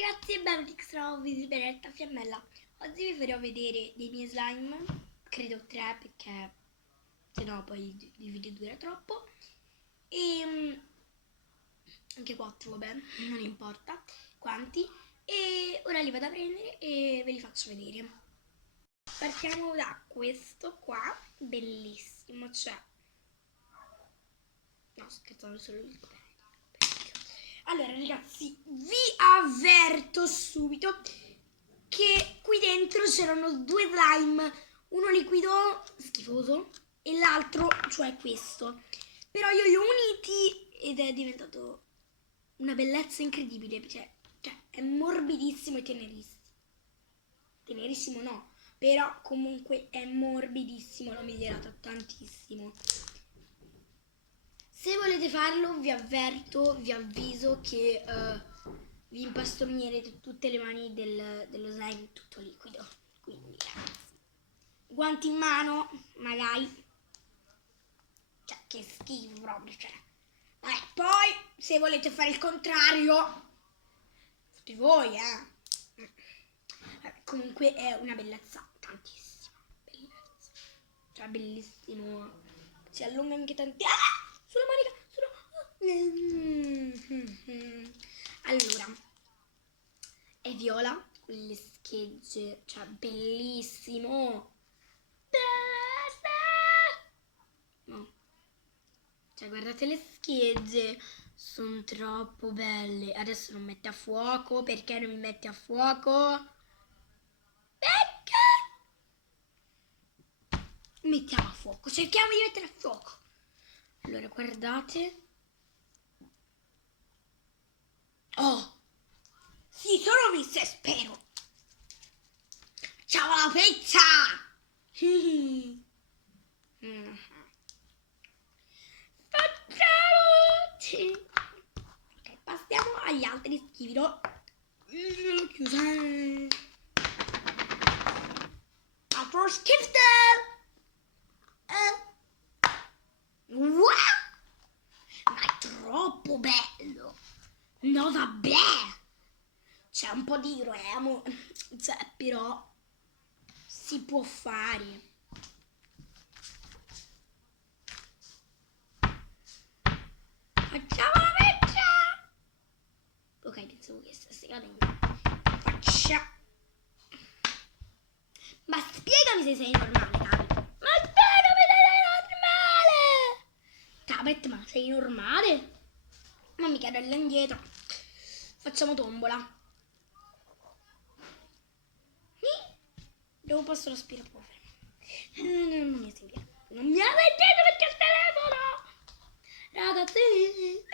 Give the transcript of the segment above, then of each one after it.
ragazzi e benvenuti extra di Benetta Fiammella. Oggi vi farò vedere dei miei slime, credo 3 perché se no poi il video dura troppo. E anche 4 vabbè, non importa quanti. E ora li vado a prendere e ve li faccio vedere. Partiamo da questo qua, bellissimo, cioè... No, scherzando, solo il coperchio. Allora ragazzi, vi avverto subito che qui dentro c'erano due slime, uno liquido schifoso e l'altro, cioè questo. Però io li ho uniti ed è diventato una bellezza incredibile, cioè è morbidissimo e tenerissimo. Tenerissimo no, però comunque è morbidissimo, l'ho migliorato tantissimo. Se volete farlo vi avviso che vi impastornirete tutte le mani dello slime tutto liquido. Quindi ragazzi, guanti in mano, magari. Cioè, che schifo proprio, cioè. Vabbè, poi se volete fare il contrario, fate voi, Vabbè, comunque è una bellezza, tantissima bellezza. Cioè, bellissimo. Si allunga anche tanti. Sulla manica, allora è viola con le schegge, cioè bellissimo, no, cioè guardate le schegge, sono troppo belle. Adesso non mette a fuoco, perché non mi mette a fuoco? Perché? Mettiamo a fuoco, cerchiamo di mettere a fuoco. Allora guardate. Oh, sì, sono viste, spero. Ciao la pizza! Facciamo! Ok, passiamo agli altri schifino. Chiusa. Altro schifo! Wow! Ma è troppo bello! No, vabbè! C'è un po' di remo, cioè, però si può fare. Facciamo la pizza! Ok, pensavo che stesse cadendo. Facciamo. Ma spiegami se sei normale, Tabet. Ma spiegami se sei normale! Tabet, ma sei normale? Ma mi cadella indietro. Facciamo tombola. Devo passare l'aspirapolvere. Non mi sentite. Non mi sentite perché il telefono! Ragazzi!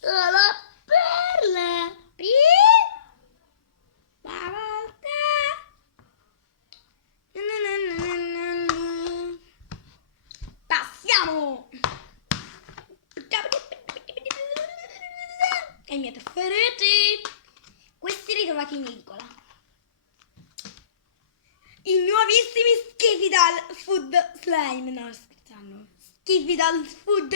Solo per la volta! Passiamo! E i miei preferiti! Questi ritrovati in edicola. I nuovissimi Skifidal Food Slime. No, scherzando. Skifidal Food.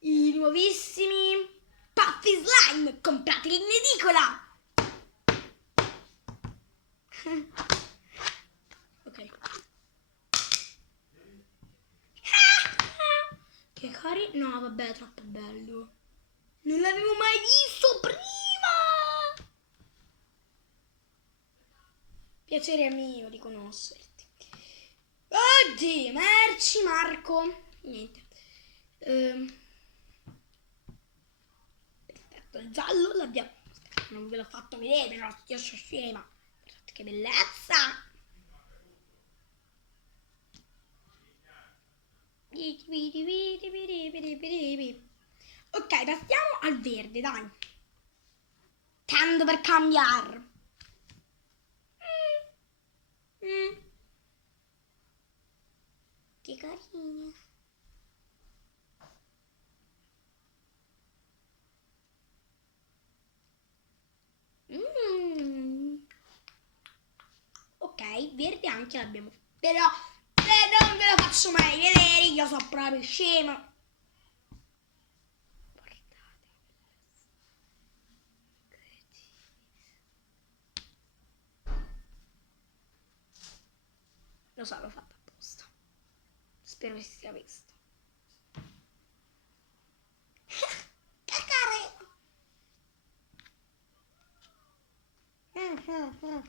I nuovissimi Puffy Slime. Comprateli in edicola. Ok. Che cari. No, vabbè, è troppo bello. Non l'avevo mai visto prima. Piacere mio di conoscerti. Oggi, merci Marco. Niente. Perfetto, il giallo l'abbiamo. Non ve l'ho fatto vedere, però io sono scema. Guardate che bellezza. Ok, passiamo al verde, dai. Tendo per cambiare. Che carini. Ok, verde anche l'abbiamo. Però non ve lo faccio mai vedere, io sono proprio scema. Lo so, l'ho fatto apposta. Spero che si sia visto. Che carino!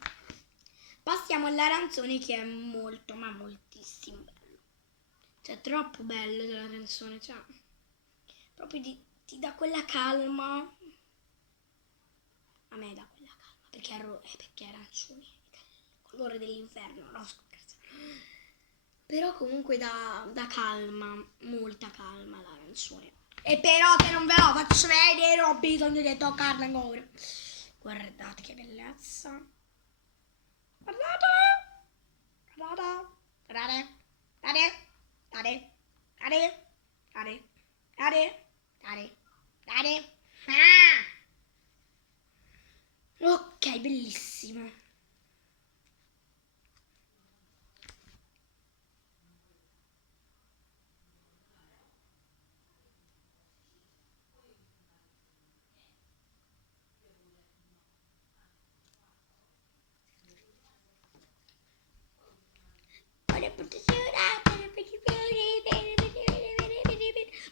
Passiamo all'arancione, che è molto, ma moltissimo bello. Cioè, troppo bello dell'arancione, cioè, proprio ti dà quella calma. A me dà quella calma, perché è arancione, è il colore dell'inferno, no, scherzo. Però comunque dà calma, molta calma l'arancione. E però che non ve lo faccio vedere, ho bisogno di toccarla ancora. Guardate che bellezza. Guardate. Guardate. Guardate. Guardate. Guardate. Guardate. Guardate. Guardate. Guardate. Guardate. Ah! Ok, bellissimo.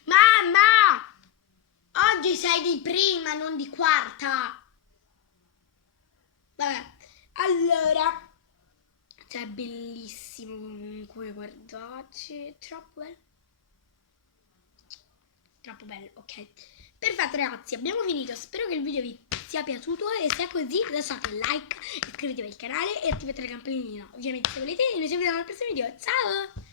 Mamma! Oggi sei di prima, non di quarta. Vabbè, allora, cioè, bellissimo comunque, guardate, troppo bello. Troppo bello, ok. Perfetto ragazzi, abbiamo finito. Spero che il video vi sia piaciuto e se è così lasciate un like, iscrivetevi al canale e attivate la campanellina. Ovviamente se volete e noi ci vediamo al prossimo video. Ciao!